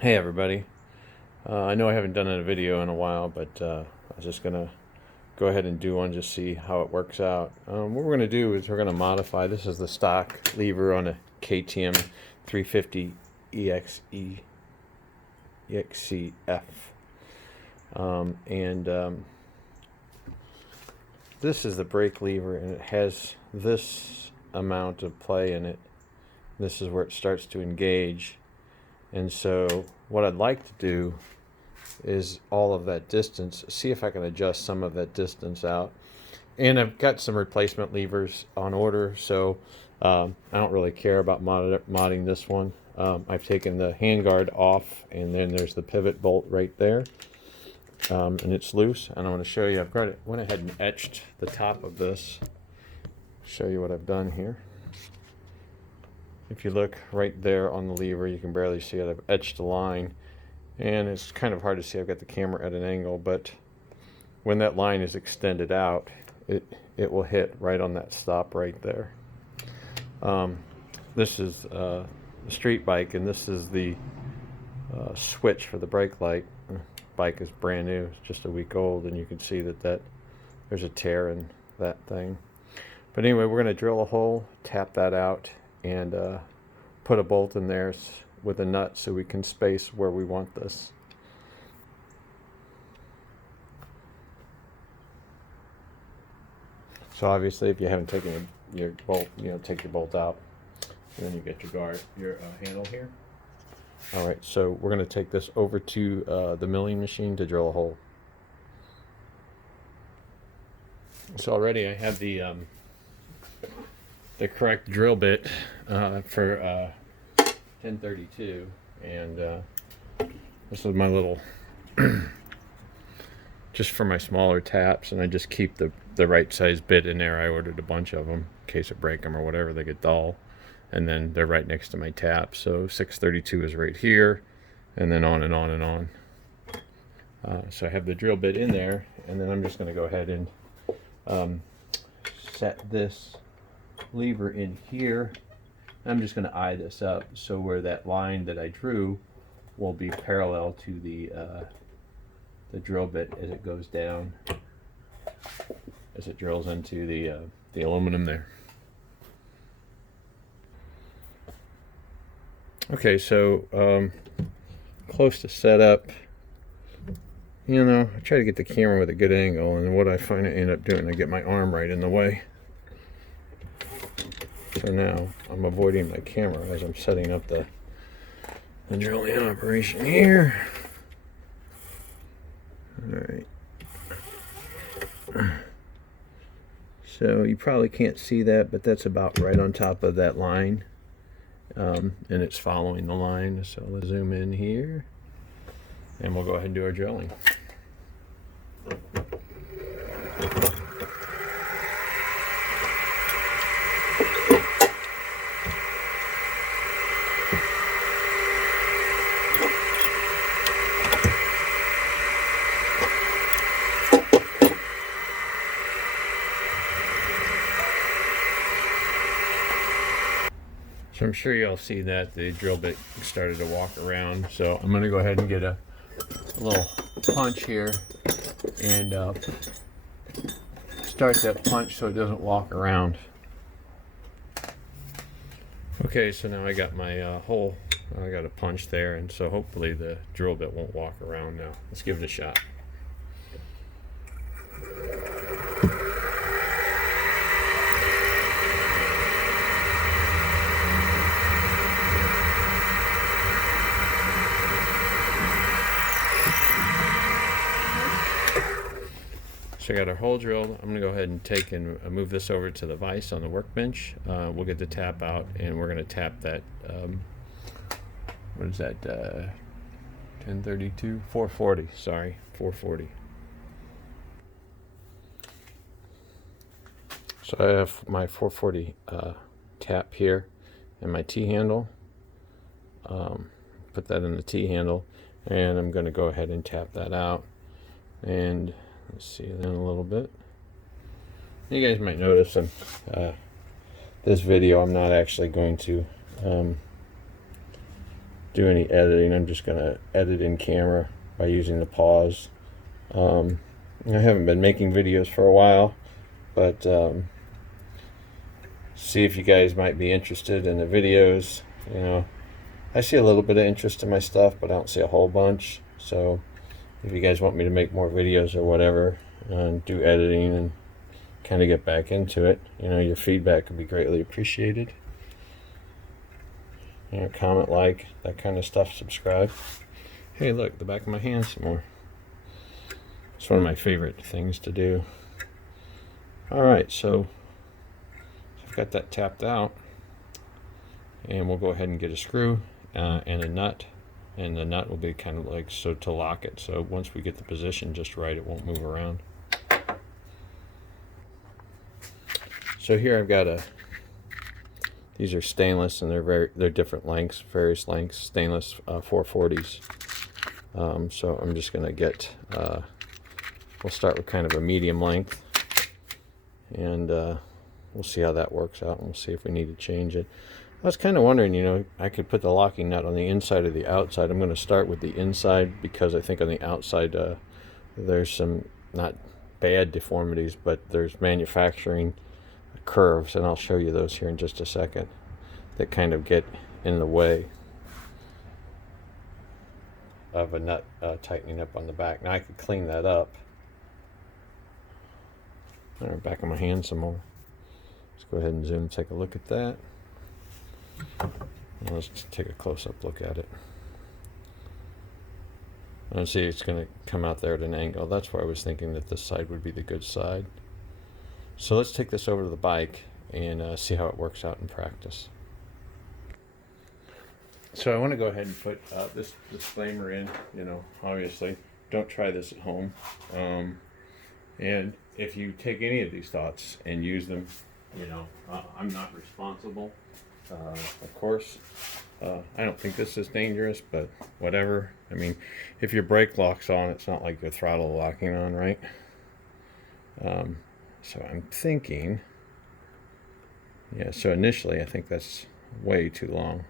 Hey everybody, I know I haven't done a video in a while, but I was just gonna go ahead and do one, just see how it works out. What we're gonna do is we're gonna modify. This is the stock lever on a KTM 350 EXC-F, and this is the brake lever, and it has this amount of play in it. This is where it starts to engage, and so what I'd like to do is all of that distance, see if I can adjust some of that distance out. And I've got some replacement levers on order, so I don't really care about modding this one. I've taken the handguard off, and then there's the pivot bolt right there, and it's loose. And I'm going to show you, went ahead and etched the top of this. Show you what I've done here. If you look right there on the lever, you can barely see it. I've etched a line, and it's kind of hard to see. I've got the camera at an angle, but when that line is extended out, it will hit right on that stop right there. This is a street bike, and this is the switch for the brake light. The bike is brand new, it's just a week old, and you can see that there's a tear in that thing. But anyway, we're going to drill a hole, tap that out, and put a bolt in there with a nut so we can space where we want this. So obviously, if you haven't taken your bolt, take your bolt out, and then you get your handle here. All right, so we're going to take this over to the milling machine to drill a hole. So already I have the correct drill bit for 1032, and this is my little just for my smaller taps, and I just keep the right size bit in there. I ordered a bunch of them in case I break them or whatever, they get dull, and then they're right next to my tap. So 632 is right here, and then on and on and on. So I have the drill bit in there, and then I'm just going to go ahead and set this lever in here. I'm just going to eye this up so where that line that I drew will be parallel to the drill bit as it goes down, as it drills into the aluminum there. Okay, so close to setup. I try to get the camera with a good angle, and what I find I end up doing, I get my arm right in the way. So now I'm avoiding my camera as I'm setting up the drilling operation here. All right. So you probably can't see that, but that's about right on top of that line, and it's following the line. So let's zoom in here, and we'll go ahead and do our drilling. So I'm sure you'll see that the drill bit started to walk around. So I'm going to go ahead and get a little punch here and start that punch so it doesn't walk around. Okay, so now I got my hole. I got a punch there, and so hopefully the drill bit won't walk around now. Let's give it a shot. So I got our hole drilled. I'm going to go ahead and take and move this over to the vise on the workbench. We'll get the tap out, and we're going to tap that, what is that, 1032? 440, sorry, 440. So I have my 440 tap here and my T-handle. Put that in the T-handle, and I'm going to go ahead and tap that out. And let's see that a little bit. You guys might notice in this video I'm not actually going to do any editing. I'm just going to edit in camera by using the pause. I haven't been making videos for a while, but see if you guys might be interested in the videos. You know, I see a little bit of interest in my stuff, but I don't see a whole bunch. So if you guys want me to make more videos or whatever, and do editing and kind of get back into it, you know, your feedback would be greatly appreciated. You know, comment, like, that kind of stuff, subscribe. Hey, look, the back of my hand some more. It's one of my favorite things to do. Alright, so I've got that tapped out, and we'll go ahead and get a screw and a nut, and the nut will be kind of like so to lock it, so once we get the position just right, it won't move around. So here I've got these are stainless, and they're different lengths, various lengths, stainless 440s. So I'm just going to get, we'll start with kind of a medium length, and we'll see how that works out, and we'll see if we need to change it. I was kind of wondering, you know, I could put the locking nut on the inside or the outside. I'm going to start with the inside because I think on the outside there's some not bad deformities, but there's manufacturing curves, and I'll show you those here in just a second, that kind of get in the way of a nut tightening up on the back. Now I could clean that up. All right, back of my hand some more. Let's go ahead and zoom and take a look at that. Let's take a close-up look at it. And see, it's going to come out there at an angle. That's why I was thinking that this side would be the good side. So let's take this over to the bike and see how it works out in practice. So I want to go ahead and put this disclaimer in. You know, obviously, don't try this at home. And if you take any of these thoughts and use them, you know, I'm not responsible. Of course, I don't think this is dangerous, but whatever. I mean, if your brake lock's on, it's not like your throttle locking on, right? So I'm thinking, yeah, so initially I think that's way too long.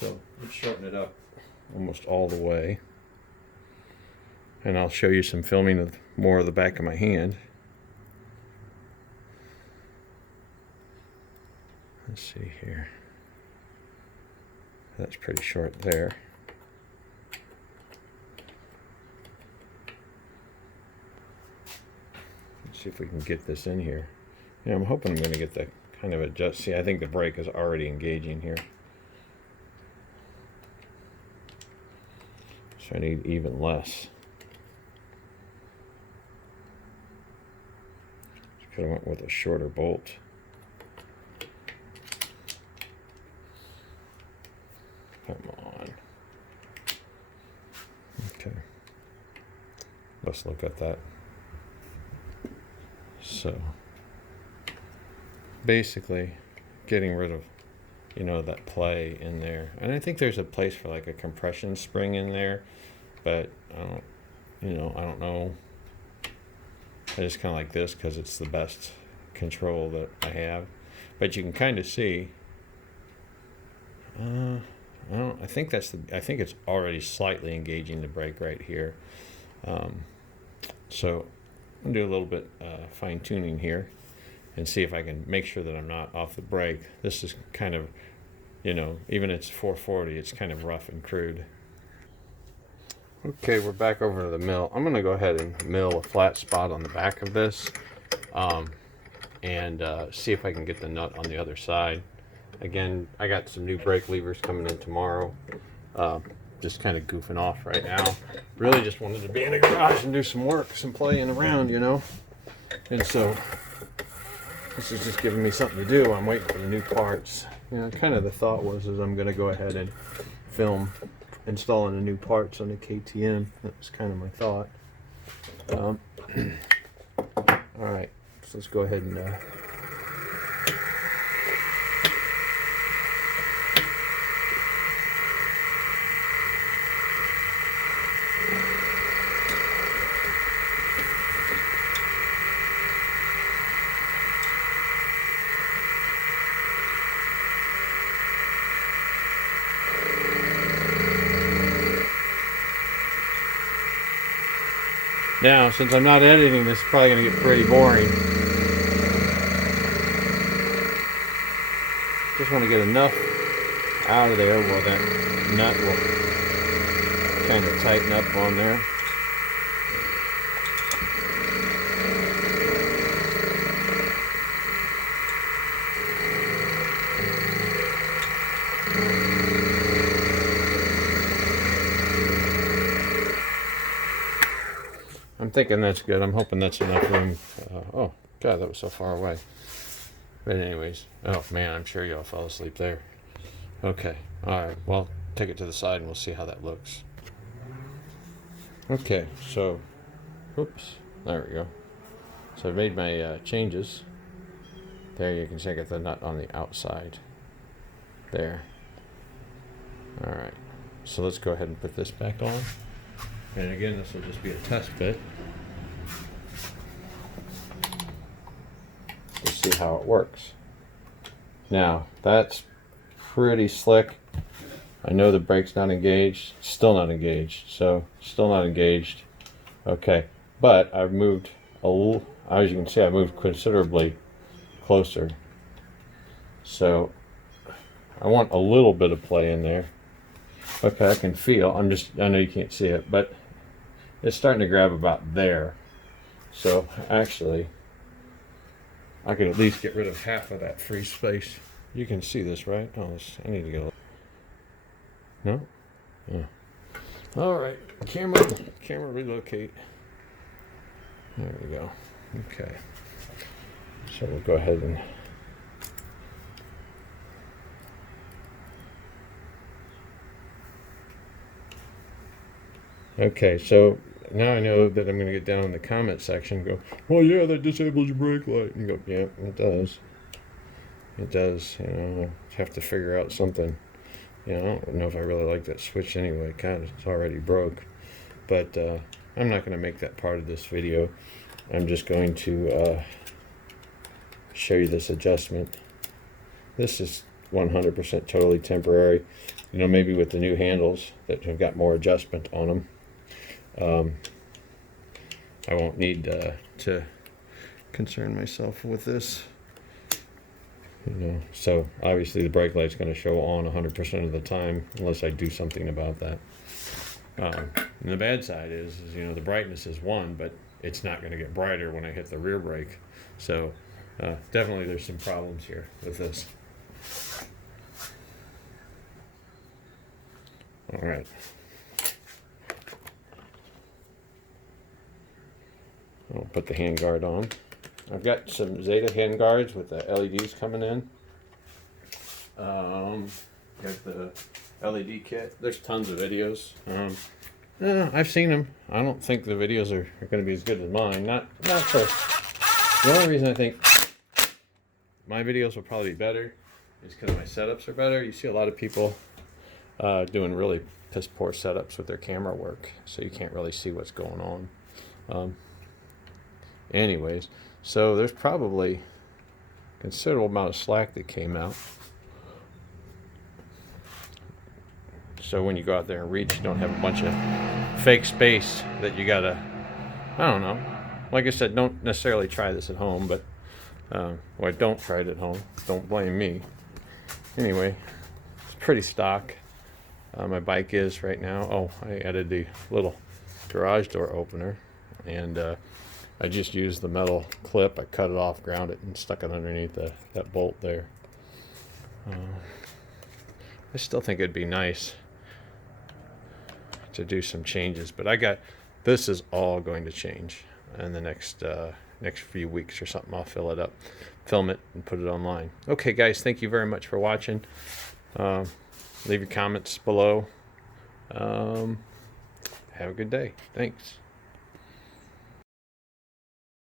So let's shorten it up almost all the way. And I'll show you some filming of more of the back of my hand. Let's see here. That's pretty short there. Let's see if we can get this in here. Yeah, I'm hoping I'm going to get the kind of adjust. See, I think the brake is already engaging here. So I need even less. Could have went with a shorter bolt. Come on. Okay. Let's look at that. So basically getting rid of, you know, that play in there. And I think there's a place for like a compression spring in there, but I don't know. I just kind of like this because it's the best control that I have. But you can kind of see. I think it's already slightly engaging the brake right here. So I'm gonna do a little bit fine tuning here and see if I can make sure that I'm not off the brake. This is kind of, you know, even it's 440, it's kind of rough and crude. Okay, we're back over to the mill. I'm going to go ahead and mill a flat spot on the back of this and see if I can get the nut on the other side. Again, I got some new brake levers coming in tomorrow. Just kind of goofing off right now. Really just wanted to be in the garage and do some work, some playing around, you know. And so this is just giving me something to do. I'm waiting for the new parts. You know, kind of the thought was I'm going to go ahead and film installing the new parts on the KTM. That was kind of my thought. Alright, so let's go ahead and Now, since I'm not editing, this is probably going to get pretty boring. Just want to get enough out of there where that nut will kind of tighten up on there. I'm thinking that's good. I'm hoping that's enough room. Oh, God, that was so far away. But anyways, oh man, I'm sure y'all fell asleep there. Okay, all right, well, take it to the side and we'll see how that looks. Okay, so, oops, there we go. So I've made my changes. There you can see I got the nut on the outside. There. All right, so let's go ahead and put this back on. And again, this will just be a test fit. We'll see how it works. Now, that's pretty slick. I know the brake's not engaged. Still not engaged. So, still not engaged. Okay. But I've moved a little, as you can see, I moved considerably closer. So, I want a little bit of play in there. Okay, I can feel. I know you can't see it, but it's starting to grab about there. So actually, I could at least get rid of half of that free space. You can see this, right? Oh, I need to get a little. No? Yeah. All right, camera relocate. There we go. Okay. So we'll go ahead and. Okay, so now I know that I'm going to get down in the comment section and go, well, yeah, that disables your brake light. And go, yeah, it does. It does. You know, I have to figure out something. You know, I don't know if I really like that switch anyway. Kind of, it's already broke. But I'm not going to make that part of this video. I'm just going to show you this adjustment. This is 100% totally temporary. You know, maybe with the new handles that have got more adjustment on them. I won't need to concern myself with this, you know. So obviously the brake light's going to show on 100% of the time unless I do something about that. And the bad side is you know the brightness is 1, but it's not going to get brighter when I hit the rear brake. So definitely there's some problems here with this. All right. I'll put the hand guard on. I've got some Zeta hand guards with the LEDs coming in. Got the LED kit. There's tons of videos. I've seen them. I don't think the videos are going to be as good as mine. Not for. The only reason I think my videos will probably be better is because my setups are better. You see a lot of people doing really piss poor setups with their camera work, so you can't really see what's going on. Anyways, so there's probably a considerable amount of slack that came out. So when you go out there and reach, you don't have a bunch of fake space that you gotta, I don't know. Like I said, don't necessarily try this at home, but, well, don't try it at home. Don't blame me. Anyway, it's pretty stock. My bike is right now. Oh, I added the little garage door opener, and I just used the metal clip. I cut it off, ground it, and stuck it underneath that bolt there. I still think it'd be nice to do some changes, but this is all going to change in the next few weeks or something. I'll fill it up, film it, and put it online. Okay, guys, thank you very much for watching. Leave your comments below. Have a good day. Thanks.